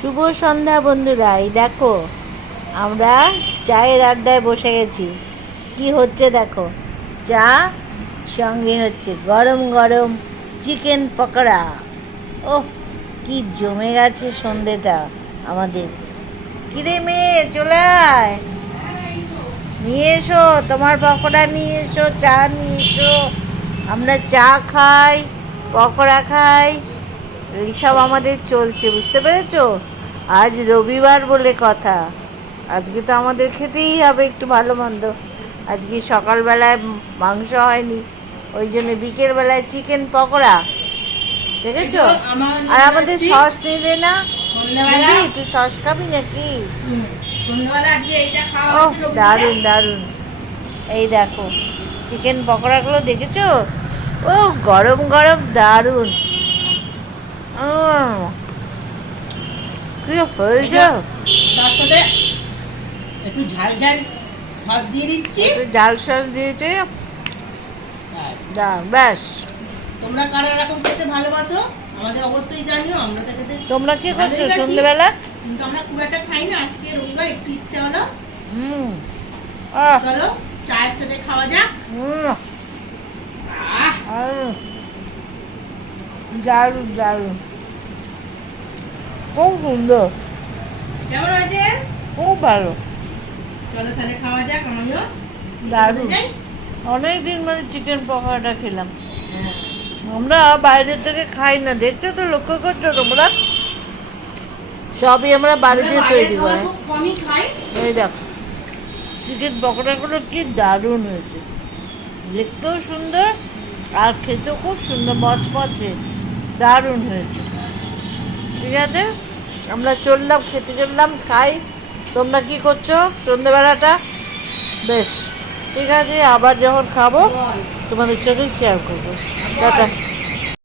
শুভ সন্ধ্যা বন্ধুরা। এই দেখো আমরা চায়ের আড্ডায় বসে গেছি। কি হচ্ছে দেখো, চা সঙ্গে হচ্ছে গরম গরম চিকেন পকোড়া। ওহ, কি জমে গেছে সন্ধেটা আমাদের। কিরে মেয়ে, চলে আয়, নিয়ে এসো তোমার পকোড়া, নিয়ে এসো চা নিয়ে এসো। আমরা চা খাই, পকোড়া খাই, এইসব আমাদের চলছে, বুঝতে পেরেছো? আজ রবিবার বলে কথা, আজকে তো আমাদের খেতেই হবে একটু ভালো মন্দ। আজকে সকালবেলায় মাংস হয়নি, ওই জন্য বিকেলবেলায় চিকেন পকোড়া, দেখেছো? আর আমাদের সস নিলে না, দিদি একটু সস খাবি নাকি? ও দারুণ দারুণ। এই দেখো চিকেন পকোড়াগুলো দেখেছো? ও গরম গরম দারুণ। কি হয়েছে? একটু ঝাল ঝাল সস দিয়ে দিচ্ছি, একটু ঝাল সস দিয়েছে, ব্যাস। তোমরা কারা এরকম খেতে ভালোবাসো আমাদের অবশ্যই জানিও। আমরা তো খেতে তোমরা কি করছো সন্ধ্যেবেলা? কিন্তু আমরা খুব একটা খাই না, আজকে রবিবার একটু ইচ্ছা হলো। আহ, চলো চায়ের সাথে খাওয়া যাক। দারুণ দারুণ, খুব সুন্দর, কেমন হয়েছে? খুব ভালো, চলো তাহলে খাওয়া যাক। আমিও দারুণ। অনেকদিন মানে চিকেন পকোড়াটা খেলাম। আমরা বাইরে থেকে খাই না, দেখছো তো, লক্ষ্য করছো তোমরা? সবই আমরা বাড়িতে তৈরি করি। কমই খাই। এই দেখো চিকেন পকোড়াগুলো কি দারুণ হয়েছে, দেখতেও সুন্দর আর খেতেও খুব সুন্দর, মচমচে, দারুণ হয়েছে। ঠিক আছে, আমরা চললাম, খেতে চললাম, খাই। তোমরা কি করছো সন্ধ্যেবেলাটা? বেশ, ঠিক আছে, আবার যখন খাবো তোমাদের সাথে শেয়ার করবো। টাটা।